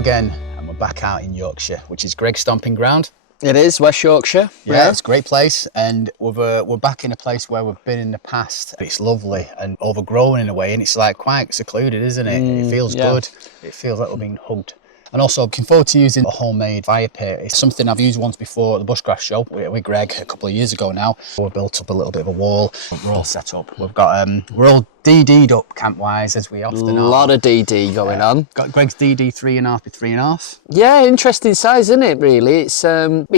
again, and we're back out in Yorkshire, which is Greg's stomping ground. It is West Yorkshire. Yeah, it's a great place, and we're back in a place where we've been in the past. It's lovely and overgrown in a way, and it's like quite secluded, isn't it? It feels good. It feels like we're being hugged. And also, looking forward to using a homemade fire pit. It's something I've used once before at the Bushcraft Show with Greg a couple of years ago now. We've built up a little bit of a wall. We're all set up. We've got we're all DD'd up camp-wise, as we often are. A lot of DD going on. Got Greg's DD 3.5 by 3.5. Yeah, interesting size, isn't it, really? It's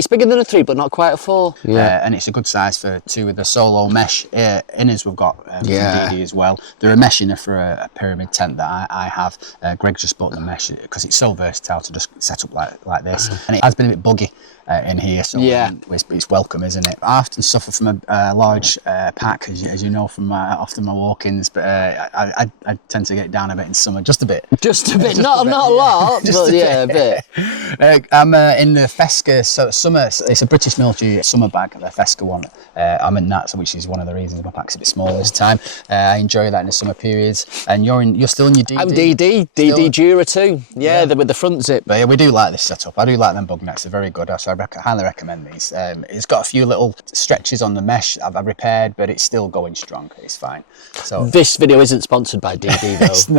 bigger than a 3, but not quite a 4. Yeah. And it's a good size for 2 with the solo mesh inners we've got from DD as well. They're a mesh inner for a pyramid tent that I have. Greg just bought the mesh because it's so versatile to just set up like this. And it has been a bit buggy in here, so it's welcome, isn't it? I often suffer from a large pack, as you know from often my walk-ins, but I tend to get down a bit in summer, just a bit. Just a bit, not a lot, but a bit. I'm in the Fesca summer. It's a British military summer bag, the Fesca one. I'm in that, which is one of the reasons my pack's a bit small this time. I enjoy that in the summer periods. And you're still in your DD. I'm DD Dura too. Yeah, with the front zip. But yeah, we do like this setup. I do like them bug nets. They're very good. So I highly recommend these. It's got a few little stretches on the mesh I've repaired, but it's still going strong. It's fine. So this video isn't sponsored by DD though.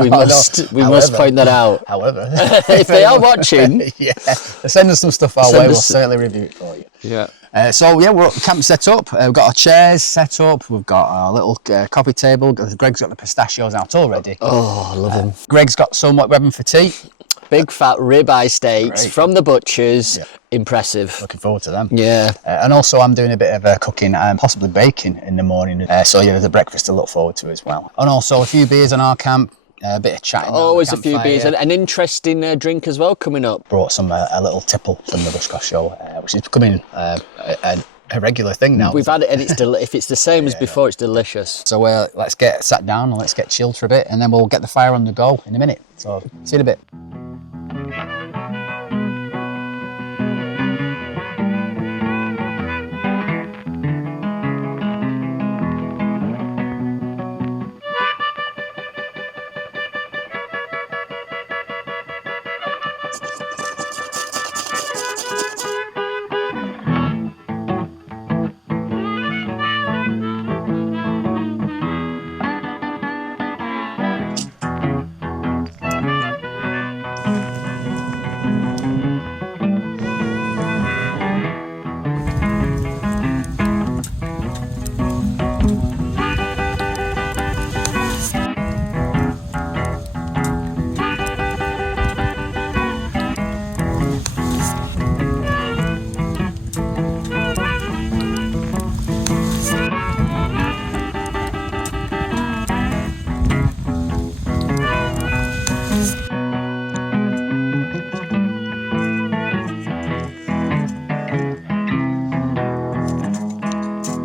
We must point that out. However, if they are watching, send us some stuff our way. We'll certainly review it for you. Yeah. We're at camp set up. We've got our chairs set up. We've got our little coffee table. Greg's got the pistachios out already. Oh, I love them. Greg's got some what we're having for tea. Big fat ribeye steaks from the butchers. Yeah. Impressive. Looking forward to them. Yeah. And also I'm doing a bit of cooking and possibly baking in the morning. There's a breakfast to look forward to as well. And also a few beers on our camp. A bit of chatting. Always a few beers. An interesting drink as well coming up. Brought some a little tipple from the Bushcraft Show, which is becoming a regular thing now. We've had it, and if it's the same as before, it's delicious. So let's get sat down and let's get chilled for a bit, and then we'll get the fire on the go in a minute. So see you in a bit.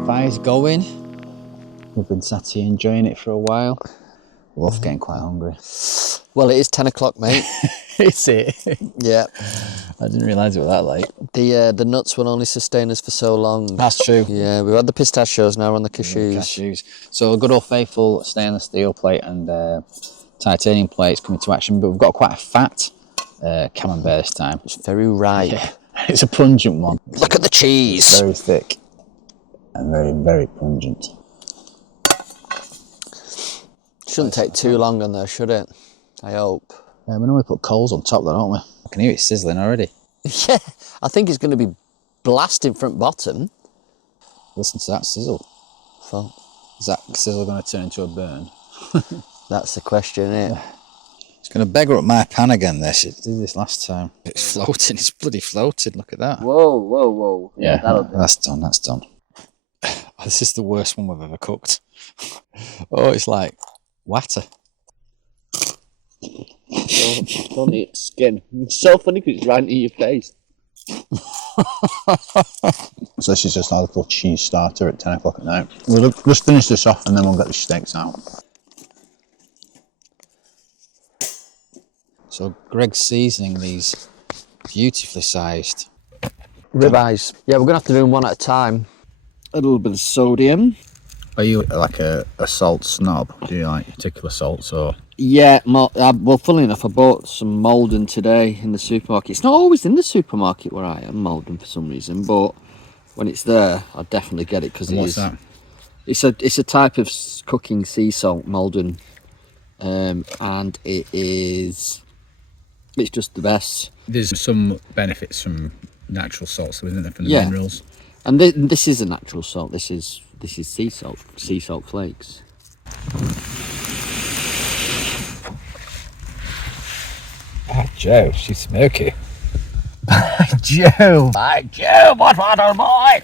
Fire's going. We've been sat here enjoying it for a while. We're both getting quite hungry. Well, it is 10 o'clock, mate. Is it? Yeah. I didn't realise it was that late. The nuts will only sustain us for so long. That's true. Yeah, we've had the pistachios, now we're on the cashews. So a good old faithful stainless steel plate and titanium plates coming to action, but we've got quite a fat Camembert this time. It's very ripe. Yeah. It's a pungent one. Look at the cheese. It's very thick and very, very pungent. Shouldn't take too long on there, should it? I hope. Yeah, we normally put coals on top though, don't we? I can hear it sizzling already. Yeah, I think it's going to be blasting front bottom. Listen to that sizzle. So, is that sizzle going to turn into a burn? That's the question, isn't it? It's going to beggar up my pan again, this. It did this last time. It's floating, it's bloody floated, look at that. Whoa, whoa, whoa. Yeah, that's done, that's done. Oh, this is the worst one we've ever cooked. Oh, it's like water. Don't eat skin. It's so funny because it's right into your face. So this is just our little cheese starter at 10 o'clock at night. We'll just finish this off and then we'll get the steaks out. So Greg's seasoning these beautifully sized ribeyes. Yeah, we're going to have to do them one at a time. A little bit of sodium. Are you like a salt snob? Do you like particular salts or? Yeah, well, funnily enough, I bought some Malden today in the supermarket. It's not always in the supermarket where I am, Malden, for some reason, but when it's there, I'll definitely get it because What's that? It's a type of cooking sea salt, Malden, and it's just the best. There's some benefits from natural salts, isn't there, from the minerals? And this is a natural salt. This is sea salt flakes. Ah, Joe, she's smoky. Joe! By Joe, what water boy!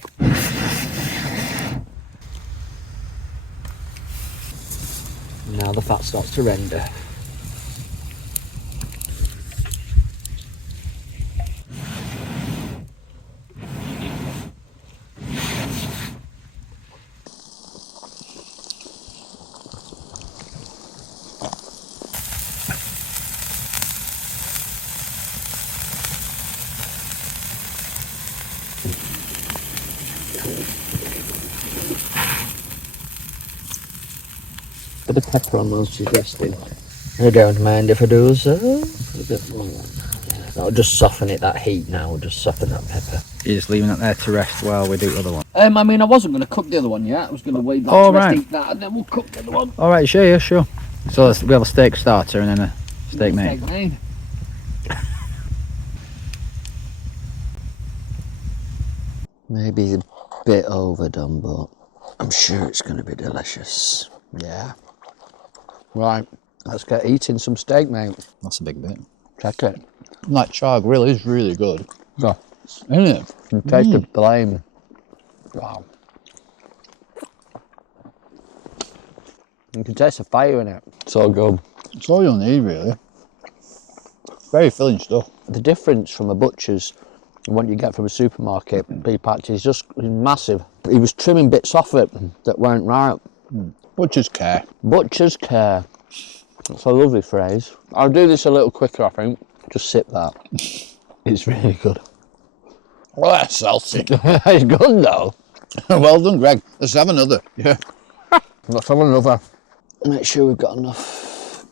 Now the fat starts to render. Bit of pepper on those suggesting. I don't mind if I do so. A bit more. That'll just soften it, that heat now will just soften that pepper. You're just leaving that there to rest while we do the other one? I mean, I wasn't going to cook the other one yet. I was going to wait that to rest, eat that, and then we'll cook the other one. All right, sure, yeah, sure. So we have a steak starter and then a steak main. Maybe a bit overdone, but I'm sure it's going to be delicious. Yeah. Right, let's get eating some steak, mate. That's a big bit. Check it. That char grill is really good. Yeah. Isn't it? You can taste the flame. Wow. You can taste the fire in it. So good. It's all you'll need, really. Very filling stuff. The difference from a butcher's and what you get from a supermarket pre-packed is just massive. He was trimming bits off it that weren't right. Butcher's care. Butcher's care. That's a lovely phrase. I'll do this a little quicker, I think. Just sip that. It's really good. Well, that's salty. It's good though. Well done, Greg. Let's have another. Yeah. Let's have another. Make sure we've got enough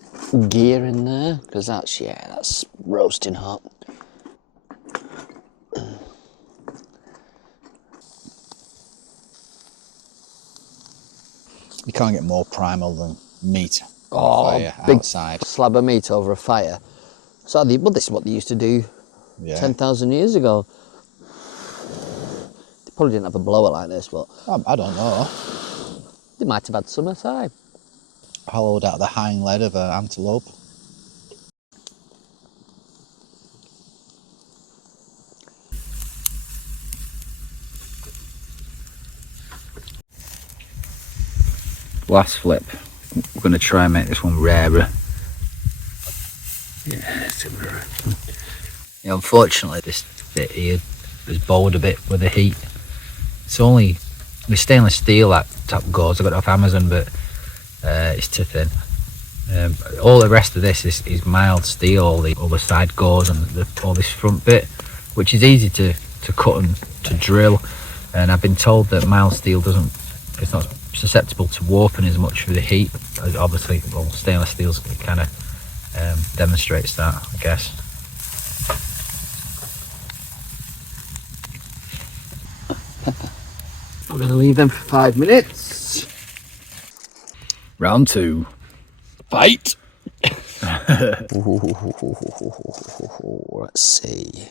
gear in there, because that's roasting hot. You can't get more primal than meat Oh, fire big outside. slab of meat over a fire. So well, this is what they used to do 10,000 years ago. They probably didn't have a blower like this, but I don't know. they might have had some aside. Hollowed out the hind leg of an antelope. Last flip. We're going to try and make this one rarer. Yeah, similar. Unfortunately, this bit here is bowed a bit with the heat. It's only the stainless steel that top goes. I got it off Amazon, but it's too thin. All the rest of this is mild steel. All the other side goes and all this front bit, which is easy to cut and to drill. And I've been told that mild steel it's not susceptible to warping as much with the heat. Obviously, well, stainless steel kind of demonstrates that, I guess. We're going to leave them for 5 minutes. Round 2. Fight! Let's see.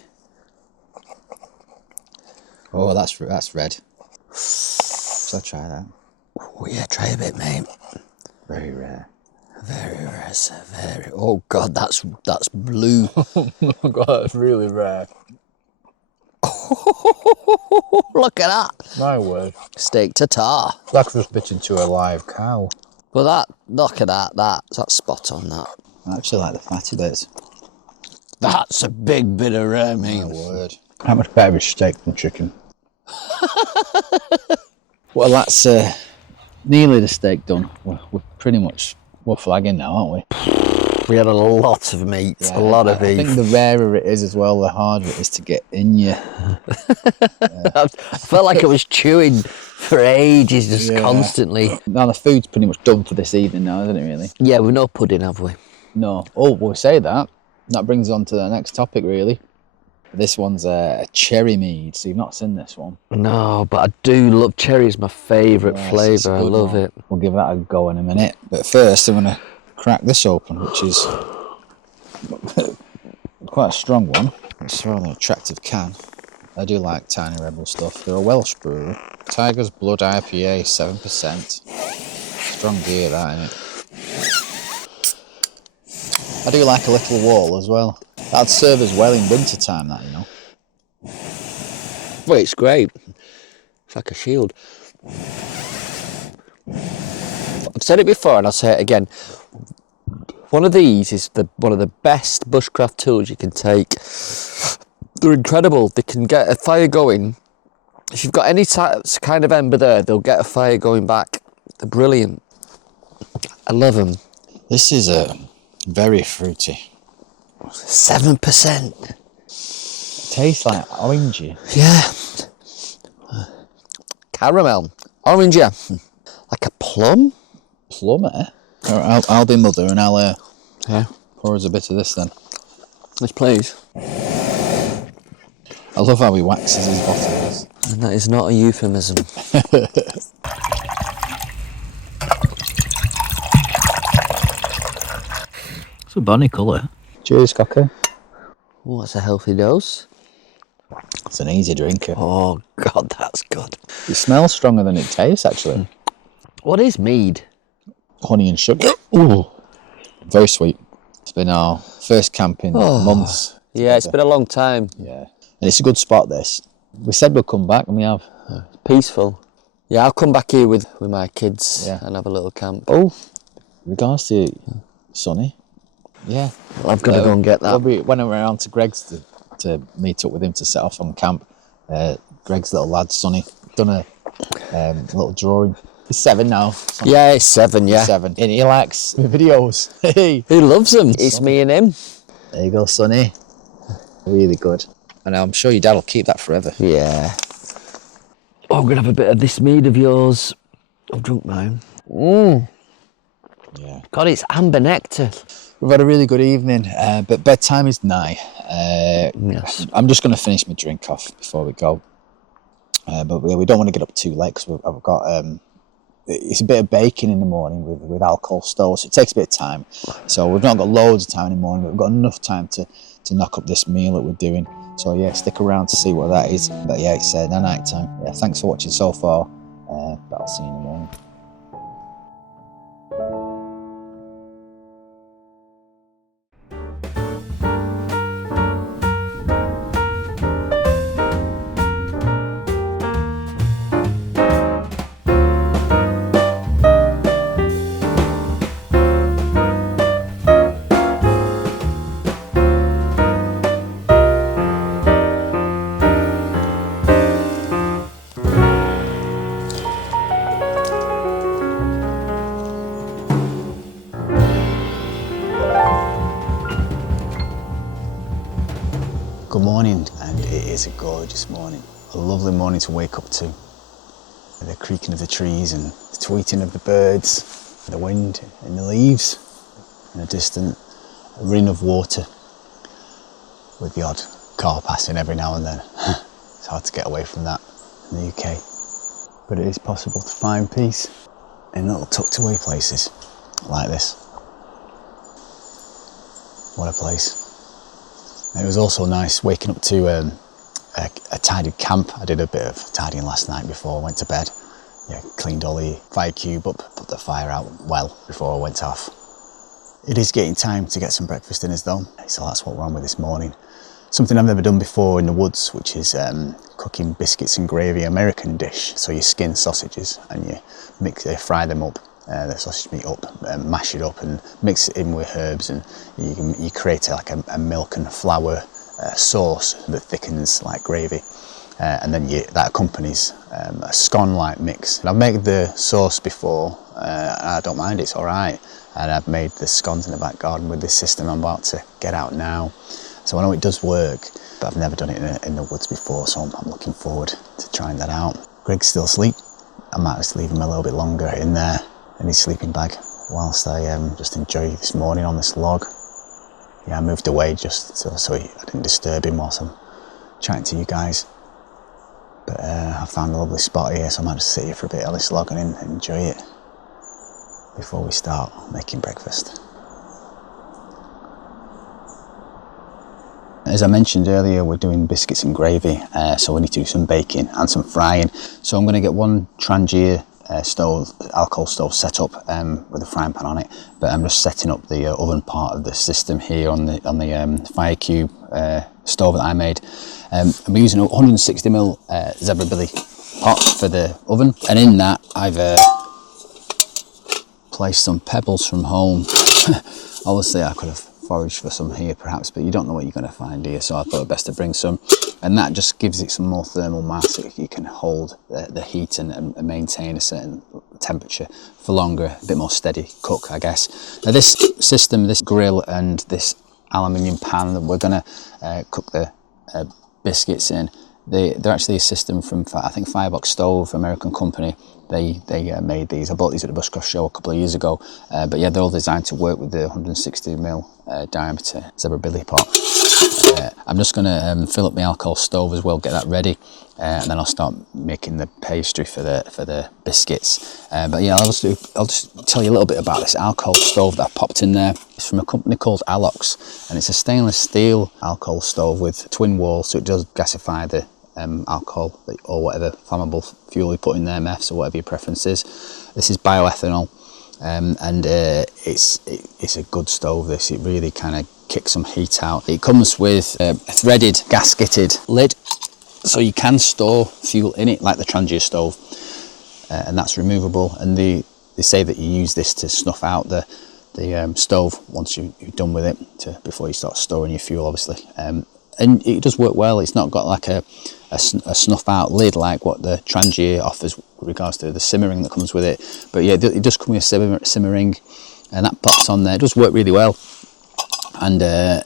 Oh, that's red. So try that. Oh yeah, try a bit, mate. Very rare. Very rare, sir. Very. Oh God, that's blue. Oh my God, that's really rare. Look at that. My word. Steak tartar. That's just bit into a live cow. Well, look at that. That's spot on. That. I actually like the fatty bits. That's a big bit of rare meat. My word. How much better is steak than chicken? Well, that's nearly the steak done. We're flagging now, aren't we? We had a lot of meat, a lot of beef. I think the rarer it is as well, the harder it is to get in you. I felt like I was chewing for ages, just constantly. Now the food's pretty much done for this evening now, isn't it, really? Yeah, we've no pudding, have we? No. Oh, well, we say that. That brings us on to the next topic, really. This one's a cherry mead, so you've not seen this one. No, but I do love cherry's my favourite Yes, flavour. I love it. We'll give that a go in a minute. But first, I'm going to crack this open, which is quite a strong one. It's a rather attractive can. I do like Tiny Rebel stuff. They're a Welsh brewery. Tiger's Blood IPA, 7%. Strong gear, that, innit? I do like a little wall as well. That'd serve as well in winter time, that, you know. Well, it's great. It's like a shield. I've said it before and I'll say it again. One of these is one of the best bushcraft tools you can take. They're incredible. They can get a fire going. If you've got any kind of ember there, they'll get a fire going back. They're brilliant. I love them. This is very fruity. 7%. Tastes like orangey. Yeah. Caramel. Orange, yeah. Like a plum? Plum, eh? I'll be mother and I'll pour us a bit of this then. Yes, please. I love how he waxes his bottles. And that is not a euphemism. It's a bonny colour. Cheers, Cocker. Oh, that's a healthy dose. It's an easy drinker. Oh, God, that's good. It smells stronger than it tastes, actually. What is mead? Honey and sugar. Ooh. Very sweet. It's been our first camp in months. Yeah, it's been a long time. Yeah. And it's a good spot, this. We said we'll come back, and we have. Peaceful. Yeah, I'll come back here with my kids and have a little camp. Oh, regards to Sonny. Yeah. Well, I've got to go and get that. We went around to Greg's to meet up with him to set off on camp. Greg's little lad, Sonny, done a little drawing. He's 7 now. Sonny. Yeah, he's 7, yeah. 7. And he likes videos. He loves them. It's me and him. There you go, Sonny. Really good. And I'm sure your dad will keep that forever. Yeah. Oh, I'm going to have a bit of this mead of yours. I've drunk mine. Yeah. God, it's amber nectar. We've had a really good evening, but bedtime is nigh. Yes. I'm just going to finish my drink off before we go. But we don't want to get up too late because I've got... it's a bit of baking in the morning with alcohol stove, so it takes a bit of time. So we've not got loads of time in the morning, but we've got enough time to knock up this meal that we're doing. So yeah, stick around to see what that is. But yeah, it's night time. Yeah, thanks for watching so far, but I'll see you in the morning. Good morning, and it is a gorgeous morning. A lovely morning to wake up to. The creaking of the trees and the tweeting of the birds, the wind in the leaves, and a distant ring of water with the odd car passing every now and then. It's hard to get away from that in the UK. But it is possible to find peace in little tucked away places like this. What a place. It was also nice waking up to a tidied camp. I did a bit of tidying last night before I went to bed. Yeah, cleaned all the fire cube up, put the fire out well before I went off. It is getting time to get some breakfast in us though, so that's what we're on with this morning. Something I've never done before in the woods, which is cooking biscuits and gravy American dish. So you skin sausages and you fry them up. The sausage meat up, mash it up and mix it in with herbs, and you create a milk and flour sauce that thickens like gravy, and then that accompanies a scone-like mix. And I've made the sauce before, I don't mind, it's alright, and I've made the scones in the back garden with this system I'm about to get out now, so I know it does work, but I've never done it in the woods before, so I'm looking forward to trying that out. Greg's still asleep, I might just leave him a little bit longer in there, in his sleeping bag, whilst I just enjoy this morning on this log. Yeah, I moved away just so I didn't disturb him whilst I'm chatting to you guys. But I found a lovely spot here, so I might just sit here for a bit on this log and enjoy it before we start making breakfast. As I mentioned earlier, we're doing biscuits and gravy, so we need to do some baking and some frying. So I'm going to get one Trangia stove, alcohol stove set up with a frying pan on it, but I'm just setting up the oven part of the system here on the fire cube stove that I made. I'm using a 160mm zebra billy pot for the oven, and in that I've placed some pebbles from home. Obviously I could have foraged for some here perhaps, but you don't know what you're going to find here, so I thought it best to bring some, and that just gives it some more thermal mass so you can hold the heat and maintain a certain temperature for longer, a bit more steady cook, I guess. Now this system, this grill and this aluminium pan that we're going to cook the biscuits in, they're actually a system from, I think, Firebox Stove, American company. They made these. I bought these at the Bushcraft Show a couple of years ago, but yeah, they're all designed to work with the 160mm diameter zebra billy pot. I'm just going to fill up my alcohol stove as well, get that ready, and then I'll start making the pastry for the biscuits. But yeah, I'll just tell you a little bit about this alcohol stove that I popped in there. It's from a company called ALOCS, and it's a stainless steel alcohol stove with twin walls, so it does gasify the alcohol or whatever flammable fuel you put in there, MEFs or whatever your preference is. This is bioethanol, and it's a good stove. This, it really kind of kicks some heat out. It comes with a threaded gasketed lid, so you can store fuel in it like the Trangia stove, and that's removable. And they say that you use this to snuff out the stove once you've done with it, before you start storing your fuel, obviously. And it does work well. It's not got like a snuff out lid like what the Trangia offers with regards to the simmering that comes with it. But yeah, it does come with a simmering, and that pops on there. It does work really well, and it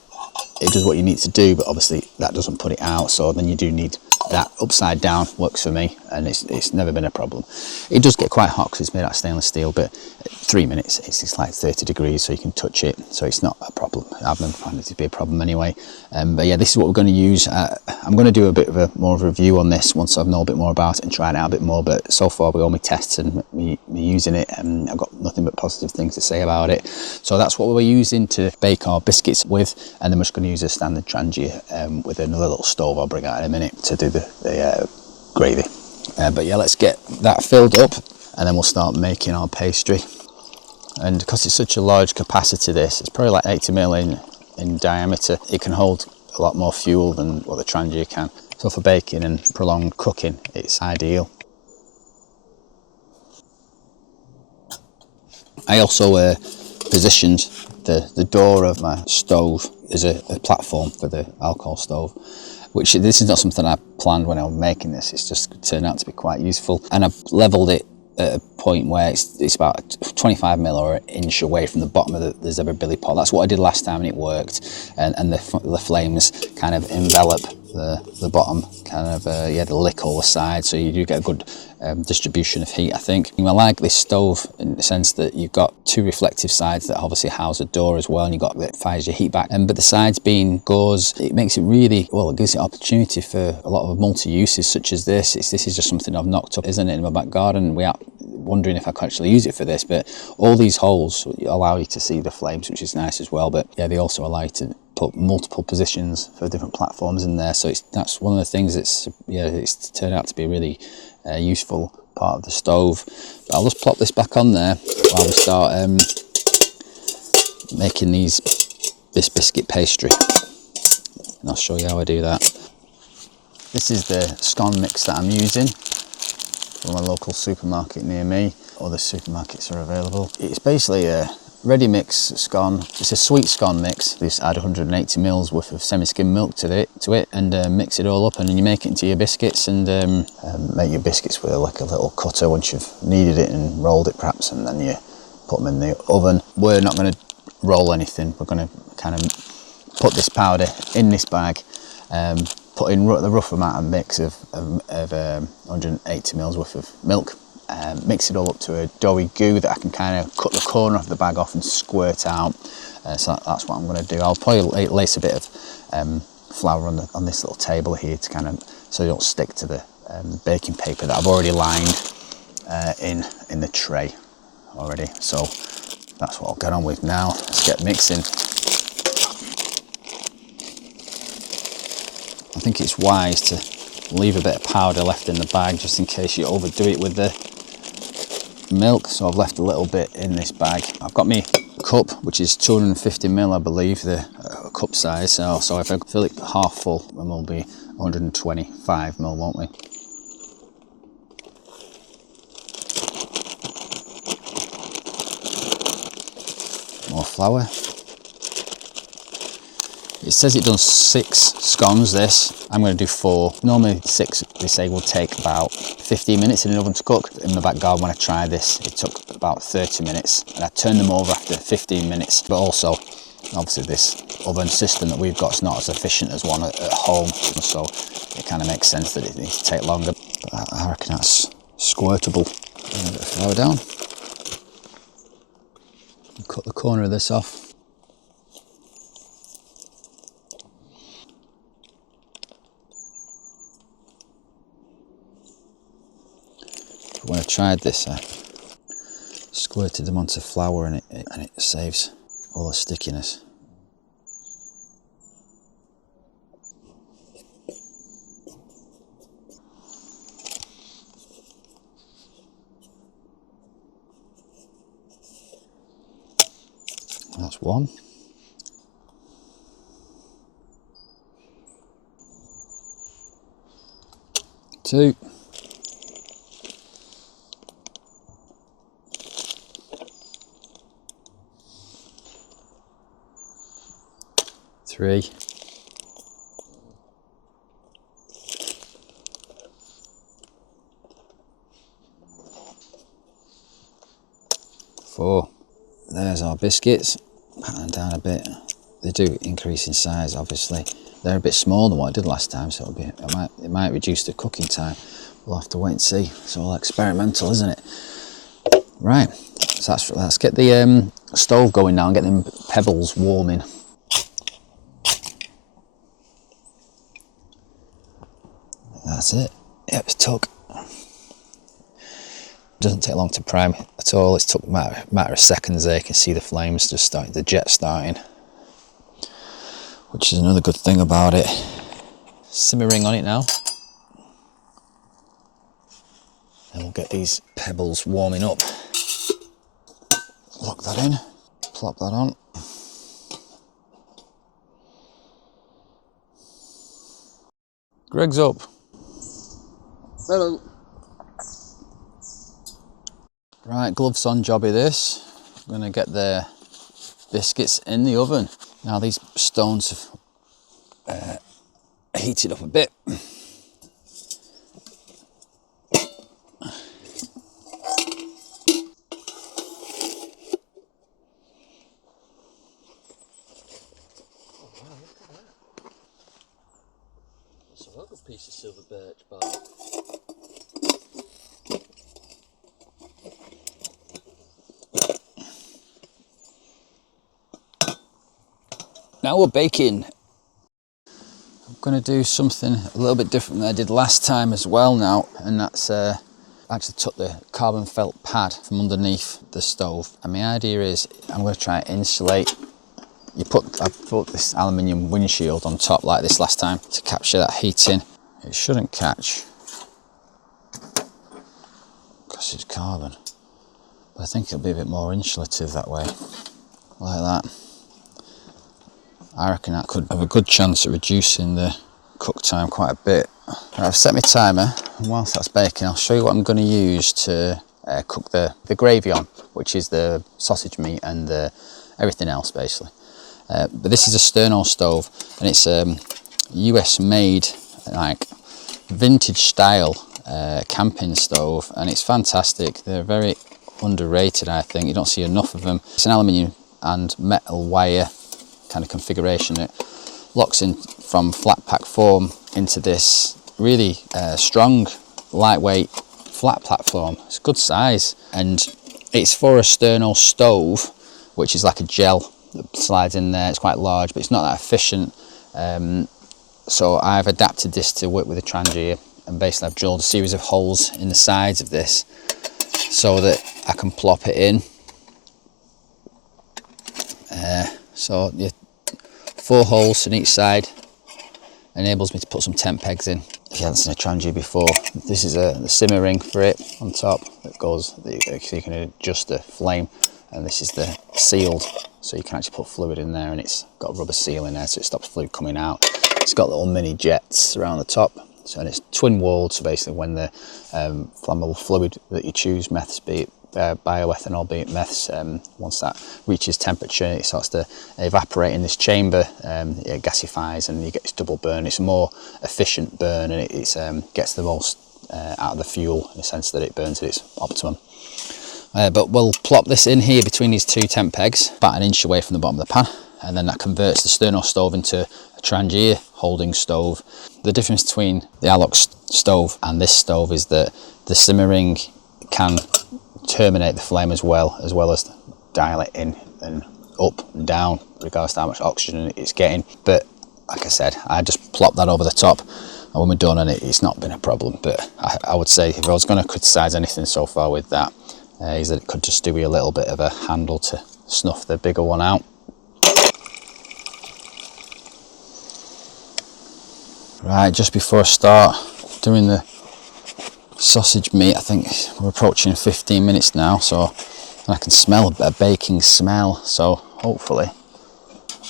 does what you need to do, but obviously that doesn't put it out, so then you do need that upside down. Works for me, and it's never been a problem. It does get quite hot because it's made out of stainless steel, but 3 minutes it's like 30 degrees, so you can touch it, so it's not a problem. I've never found it to be a problem anyway. But yeah, this is what we're going to use. I'm going to do a bit of more of a review on this once I know a bit more about it and try it out a bit more, but so far with all my tests and me using it, I've got nothing but positive things to say about it. So that's what we're using to bake our biscuits with, and then we're just going to use a standard Trangia with another little stove I'll bring out in a minute to do the gravy. But yeah, let's get that filled up, and then we'll start making our pastry. And because it's such a large capacity, this, it's probably like 80mm in diameter, it can hold a lot more fuel than what the Trangia can. So for baking and prolonged cooking, it's ideal. I also positioned the door of my stove as a platform for the alcohol stove, which this is not something I planned when I was making this. It's just turned out to be quite useful, and I've levelled it at a point where it's about 25mm or an inch away from the bottom of the zebra billy pot. That's what I did last time, and it worked, and the flames kind of envelop the bottom, kind of the lick all the sides, so you do get a good distribution of heat, I think. I like this stove in the sense that you've got two reflective sides that obviously house a door as well, and you've got that fires your heat back, but the sides being gauze, it makes it really, well, it gives it opportunity for a lot of multi-uses such as this. This is just something I've knocked up, isn't it, in my back garden. We are wondering if I could actually use it for this, but all these holes allow you to see the flames, which is nice as well. But yeah, they also allow you to put multiple positions for different platforms in there, so that's one of the things that's, yeah, it's turned out to be a really useful part of the stove. But I'll just plop this back on there while we start making this biscuit pastry, and I'll show you how I do that. This is the scone mix that I'm using from a local supermarket near me. Other supermarkets are available. It's basically a ready mix scone. It's a sweet scone mix. Just add 180ml worth of semi-skim milk to it, and mix it all up, and then you make it into your biscuits, and make your biscuits with like a little cutter once you've kneaded it and rolled it perhaps, and then you put them in the oven. We're not going to roll anything. We're going to kind of put this powder in this bag, put in the rough amount of mix of 180ml worth of milk, mix it all up to a doughy goo that I can kind of cut the corner of the bag off and squirt out. So that's what I'm going to do. I'll probably lace a bit of flour on this little table here to kind of, so you don't stick to the baking paper that I've already lined in the tray already. So that's what I'll get on with now. Let's get mixing. I think it's wise to leave a bit of powder left in the bag just in case you overdo it with the milk. So I've left a little bit in this bag. I've got my cup, which is 250ml, I believe, the cup size. So if I fill it half full, then we'll be 125ml, won't we? More flour. It says it does 6 scones, this. I'm going to do 4. Normally 6, they say, will take about 15 minutes in an oven to cook. In my back garden, when I tried this, it took about 30 minutes. And I turned them over after 15 minutes. But also, obviously, this oven system that we've got is not as efficient as one at home. So it kind of makes sense that it needs to take longer. But I reckon that's squirtable. A bit of flour down. Cut the corner of this off. When I tried this, I squirted them onto flour and it saves all the stickiness. That's one. Two. 3. 4. There's our biscuits. Pat them down a bit. They do increase in size, obviously. They're a bit smaller than what I did last time, so it might reduce the cooking time. We'll have to wait and see. It's all experimental, isn't it? Right. So let's get the stove going now and get them pebbles warming. That's it. Yep, it's took. Doesn't take long to prime at all. It's took a matter of seconds there. You can see the flames just starting, the jet starting, which is another good thing about it. Simmering on it now. And we'll get these pebbles warming up. Lock that in, plop that on. Greg's up. Hello. Right, gloves on jobby this. I'm gonna get the biscuits in the oven. Now these stones have heated up a bit. It's a good piece of silver birch bark. Now we're baking. I'm going to do something a little bit different than I did last time as well now, and that's actually took the carbon felt pad from underneath the stove, and my idea is I'm going to try and insulate. I put this aluminium windshield on top like this last time to capture that heating. It shouldn't catch because it's carbon, but I think it'll be a bit more insulative that way, like that. I reckon that could have a good chance of reducing the cook time quite a bit. Right, I've set my timer, and whilst that's baking, I'll show you what I'm going to use to cook the gravy on, which is the sausage meat and everything else basically. But this is a Sterno stove, and it's US made, like vintage style camping stove, and it's fantastic. They're very underrated, I think. You don't see enough of them. It's an aluminium and metal wire kind of configuration. It locks in from flat pack form into this really strong, lightweight flat platform. It's a good size, and it's for a Sterno stove, which is like a gel that slides in there. It's quite large, but it's not that efficient. So I've adapted this to work with a Trangia, and basically I've drilled a series of holes in the sides of this so that I can plop it in. So 4 holes on each side enables me to put some tent pegs in. If you haven't seen a Trangia before, this is the simmer ring for it on top that goes, so you can adjust the flame, and this is the sealed, so you can actually put fluid in there, and it's got a rubber seal in there so it stops fluid coming out. It's got little mini jets around the top, so, and it's twin walled, so basically when the flammable fluid that you choose, meths, be it bioethanol, be it meths, once that reaches temperature, it starts to evaporate in this chamber, it gasifies and you get this double burn. It's a more efficient burn, and it gets the most out of the fuel in the sense that it burns at its optimum. But we'll plop this in here between these 2 tent pegs, about 1 inch away from the bottom of the pan, and then that converts the Sterno stove into a Trangia holding stove. The difference between the ALOCS stove and this stove is that the simmer ring can terminate the flame as well as dial it in and up and down regardless of how much oxygen it's getting. But like I said, I just plop that over the top, and when we're done, and it's not been a problem. But I would say, if I was going to criticise anything so far with that, is that it could just do with a little bit of a handle to snuff the bigger one out. Right, just before I start doing the sausage meat, I think we're approaching 15 minutes now, so I can smell a baking smell, so hopefully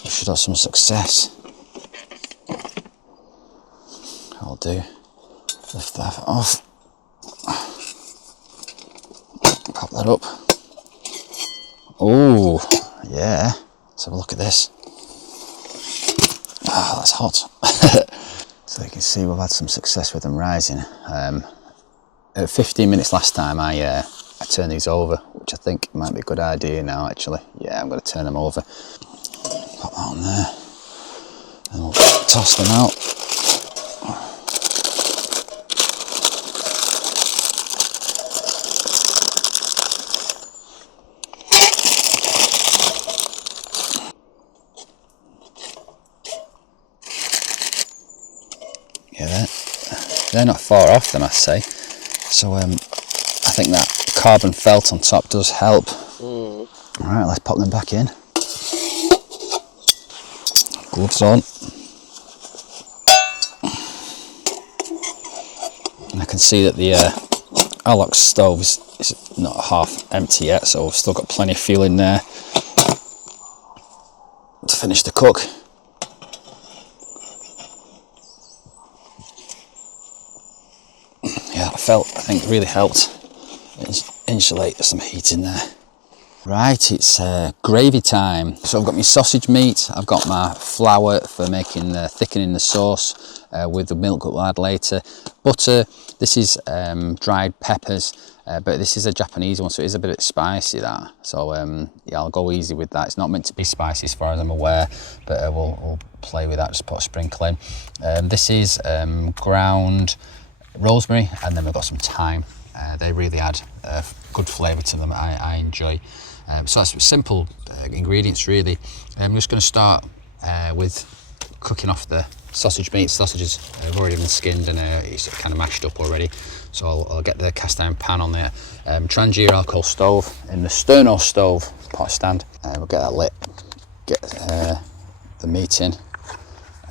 we should have some success. I'll do, lift that off, pop that up. Oh yeah, let's have a look at this. Ah, that's hot. So you can see we've had some success with them rising. At 15 minutes last time I turned these over, which I think might be a good idea now actually. Yeah, I'm going to turn them over. Pop that on there, and we'll toss them out. Yeah, they're not far off, I must say. So I think that carbon felt on top does help. Alright, let's pop them back in. Gloves on. And I can see that the ALOCS stove is not half empty yet, so we've still got plenty of fuel in there to finish the cook. Yeah, I think it really helped insulate some heat in there. Right, it's gravy time. So I've got my sausage meat, I've got my flour for making thickening the sauce with the milk that we'll add later. Butter, this is dried peppers, but this is a Japanese one, so it is a bit spicy, that. So yeah, I'll go easy with that. It's not meant to be spicy as far as I'm aware, but we'll play with that, just put a sprinkle in. This is ground rosemary, and then we've got some thyme. They really add good flavour to them. I enjoy. So that's simple ingredients really. I'm just going to start with cooking off the sausage meat. Sausages have already been skinned and it's kind of mashed up already. So I'll get the cast iron pan on there. Trangia alcohol stove in the Sterno stove pot stand. We'll get that lit, get the meat in,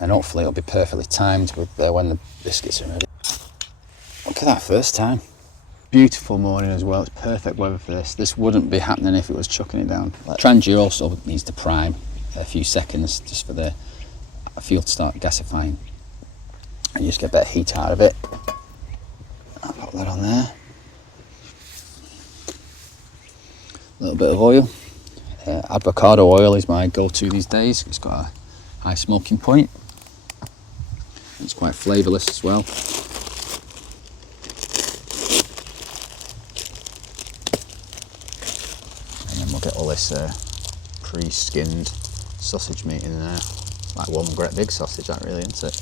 and hopefully it'll be perfectly timed with when the biscuits are ready. Look at that first time. Beautiful morning as well, it's perfect weather for this. This wouldn't be happening if it was chucking it down. Trangia also needs to prime a few seconds just for the fuel to start gasifying and you just get better heat out of it. I'll pop that on there. A little bit of oil. Avocado oil is my go-to these days. It's got a high smoking point. It's quite flavourless as well. Get all this pre-skinned sausage meat in there. It's like one great big sausage, that really, isn't it?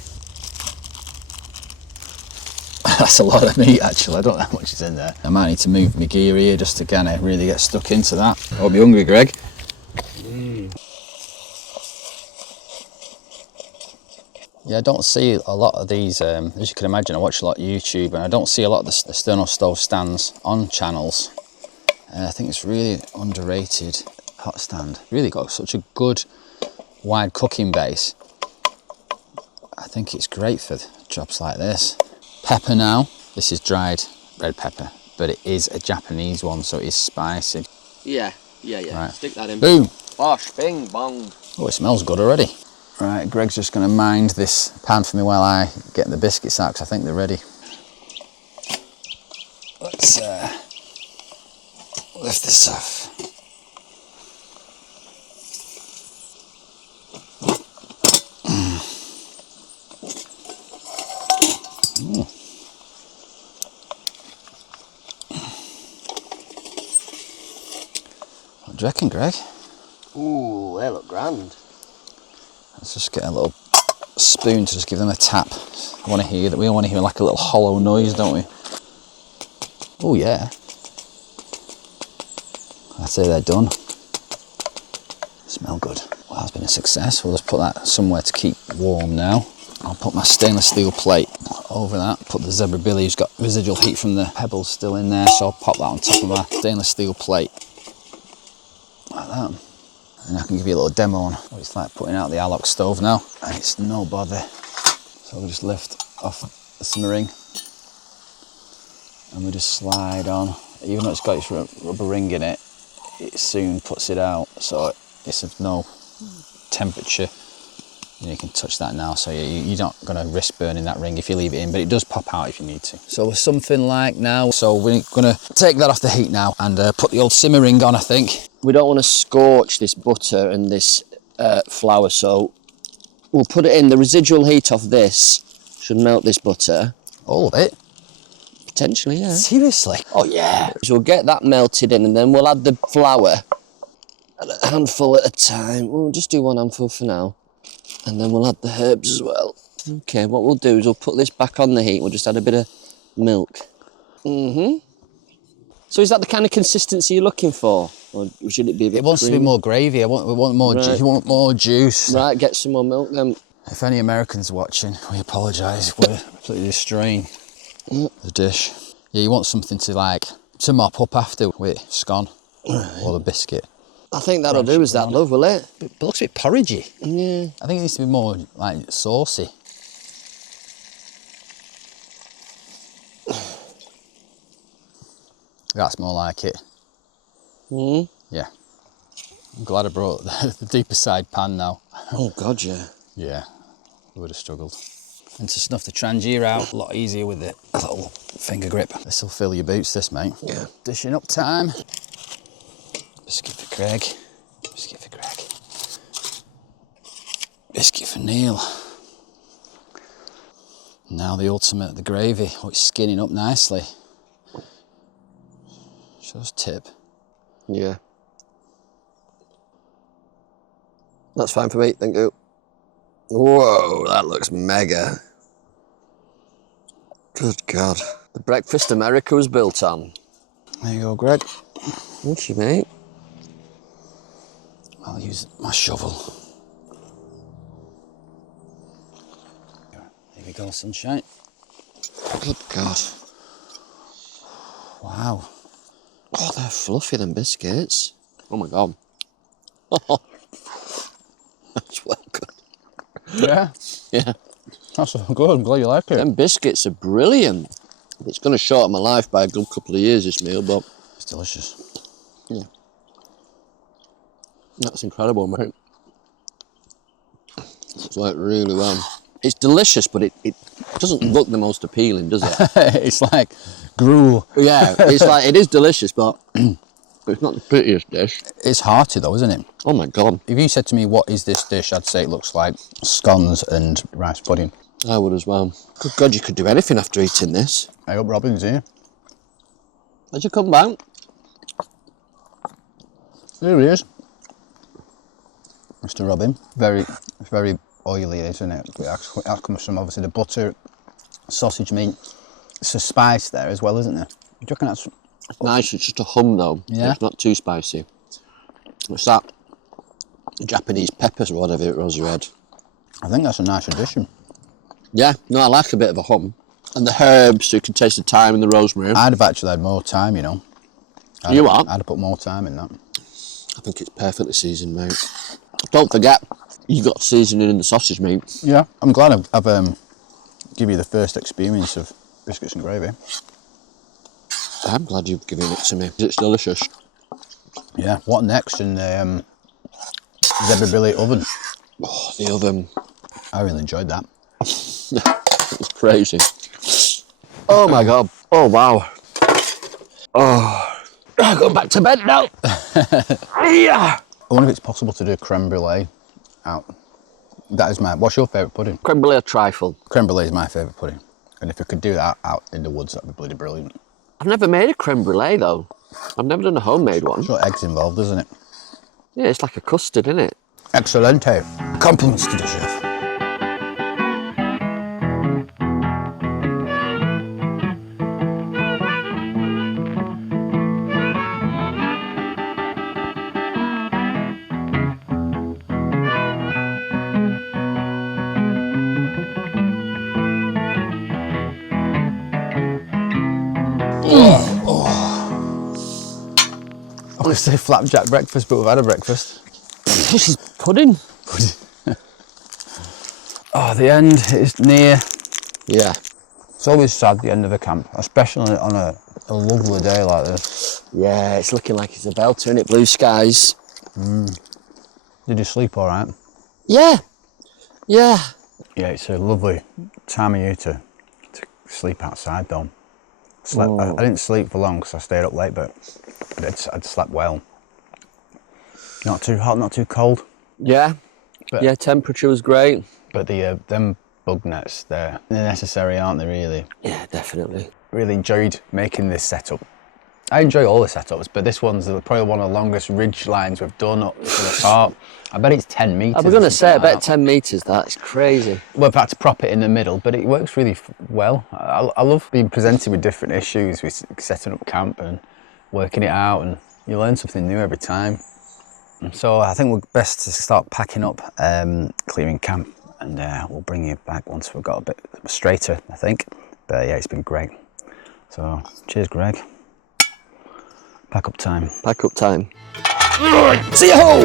That's a lot of meat actually, I don't know how much is in there. I might need to move my gear here just to kind of really get stuck into that. Hope you're hungry, Greg. Yeah, I don't see a lot of these, as you can imagine I watch a lot of YouTube and I don't see a lot of the Sterno stove stands on channels. I think it's really underrated hot stand. Really got such a good wide cooking base. I think it's great for jobs like this. Pepper now. This is dried red pepper, but it is a Japanese one, so it is spicy. Yeah. Right. Stick that in. Boom. Bosh, bing, bong. Oh, it smells good already. Right, Greg's just going to mind this pan for me while I get the biscuits out, because I think they're ready. Let's lift this off. What do you reckon, Greg? Ooh, they look grand. Let's just get a little spoon to just give them a tap. I want to hear that. We all want to hear like a little hollow noise, don't we? Oh yeah. I'd say they're done. Smell good. Well, that's been a success. We'll just put that somewhere to keep warm now. I'll put my stainless steel plate over that. Put the zebra billy who's got residual heat from the pebbles still in there, so I'll pop that on top of my stainless steel plate. Like that. And I can give you a little demo on what it's like putting out the ALOCS stove now. And it's no bother. So we'll just lift off the simmering and we just slide on. Even though it's got its rubber ring in it, it soon puts it out, so it's of no temperature. You can touch that now, so you're not going to risk burning that ring if you leave it in, but it does pop out if you need to. So we're something like now, so we're going to take that off the heat now and put the old simmer ring on, I think. We don't want to scorch this butter and this flour, so we'll put it in. The residual heat off this should melt this butter. All of it? Potentially, yeah. Seriously? Oh yeah. So we'll get that melted in and then we'll add the flour, a handful at a time. We'll just do one handful for now. And then we'll add the herbs as well. Okay, what we'll do is we'll put this back on the heat. We'll just add a bit of milk. So is that the kind of consistency you're looking for? Or should it be a bit It wants creamy? to be more gravy. We want more Right. you want more juice. Right, get some more milk then. If any Americans are watching, we apologise. We're completely destroying the dish. Yeah, you want something to mop up after with scone or the biscuit. I think that'll do as that, love, will it? It looks a bit porridgey. Yeah. I think it needs to be more like saucy. That's more like it. Yeah. I'm glad I brought the deeper side pan now. Oh God, yeah. Yeah, we would have struggled. And to snuff the trangier out, a lot easier with a little finger grip. This will fill your boots, this, mate. Yeah. Dishing up time. Biscuit for Greg. Biscuit for Greg. Biscuit for Neil. Now the ultimate, the gravy. Oh, it's skinning up nicely. Shows tip. Yeah. That's fine for me, thank you. Whoa, that looks mega. Good God. The breakfast America was built on. There you go, Greg. Thank you, mate. I'll use my shovel. There we go, sunshine. Good God. Wow. Oh, they're fluffy, them biscuits. Oh my God. That's well good. Yeah? Yeah. That's good, I'm glad you like it. Them biscuits are brilliant. It's going to shorten my life by a good couple of years, this meal, but... It's delicious. Yeah. That's incredible, mate. It's like really well. It's delicious, but it doesn't look the most appealing, does it? It's like gruel. Yeah, it's like, it is delicious, but it's not the prettiest dish. It's hearty though, isn't it? Oh my God. If you said to me, what is this dish? I'd say it looks like scones and rice pudding. I would as well. Good God, you could do anything after eating this. I hope Robin's here. Did you come back? Here he is. Mr. Robin. It's very oily, isn't it? That comes from obviously the butter, sausage meat, It's a spice there as well, isn't there? Do you reckon that's... It's nice, it's just a hum though. Yeah. It's not too spicy. What's that? Japanese peppers or whatever it was you had. I think that's a nice addition. Yeah, no, I like a bit of a hum. And the herbs, so you can taste the thyme and the rosemary. I'd have actually had more time, you know. I'd have put more time in that. I think it's perfectly seasoned, mate. Don't forget, you got seasoning in the sausage, mate. Yeah, I'm glad I've give you the first experience of biscuits and gravy. I'm glad you've given it to me. It's delicious. Yeah, what next in the Zebra Billy oven? Oh, the oven. I really enjoyed that. It's crazy. Oh my God. Oh wow. Oh, I'm going back to bed now. Yeah. I wonder if it's possible to do creme brulee out. That is what's your favourite pudding? Creme brulee or trifle? Creme brulee is my favourite pudding. And if we could do that out in the woods, that'd be bloody brilliant. I've never made a creme brulee though. I've never done a homemade one. There's no eggs involved, isn't it? Yeah, it's like a custard, isn't it? Excellente. Compliments to the chef. I would say flapjack breakfast, but we've had a breakfast. This is pudding. Oh, the end is near. Yeah. It's always sad, the end of a camp, especially on a lovely day like this. Yeah, it's looking like it's a belter, isn't it? Blue skies. Did you sleep all right? Yeah. Yeah. Yeah, it's a lovely time of year to sleep outside though. I didn't sleep for long because I stayed up late, but I'd slept well. Not too hot, not too cold. Yeah. But, yeah, temperature was great. But them bug nets, they're necessary, aren't they, really? Yeah, definitely. Really enjoyed making this setup. I enjoy all the setups, but this one's probably one of the longest ridge lines we've done up to the top. I bet it's 10 metres. I was going to say, I bet 10 metres, that's crazy. We've had to prop it in the middle, but it works really well. I love being presented with different issues with setting up camp and working it out, and you learn something new every time. So I think we're best to start packing up, clearing camp, and we'll bring you back once we've got a bit straighter, I think. But yeah, it's been great. So cheers, Greg. Pack up time. Pack up time. See you ho!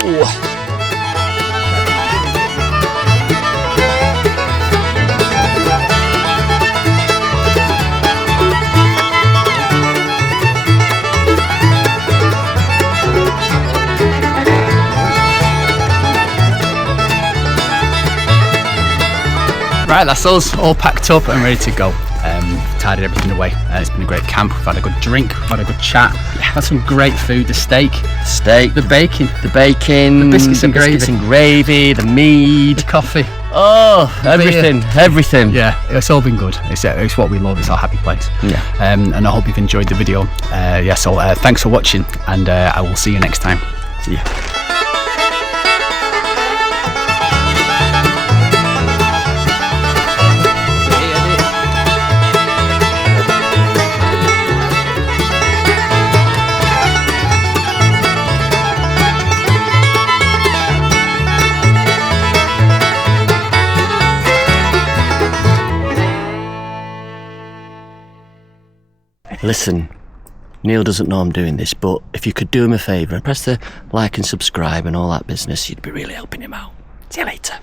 Right, that's us all packed up and ready to go. Tidied everything away. It's been a great camp. We've had a good drink, we've had a good chat. Had some great food, the steak, the bacon, the biscuits and gravy, the mead, the coffee. Oh, everything. Yeah, it's all been good. It's what we love. It's our happy place. Yeah. And I hope you've enjoyed the video. So thanks for watching, and I will see you next time. See ya. Listen, Neil doesn't know I'm doing this, but if you could do him a favour, press the like and subscribe and all that business, you'd be really helping him out. See you later.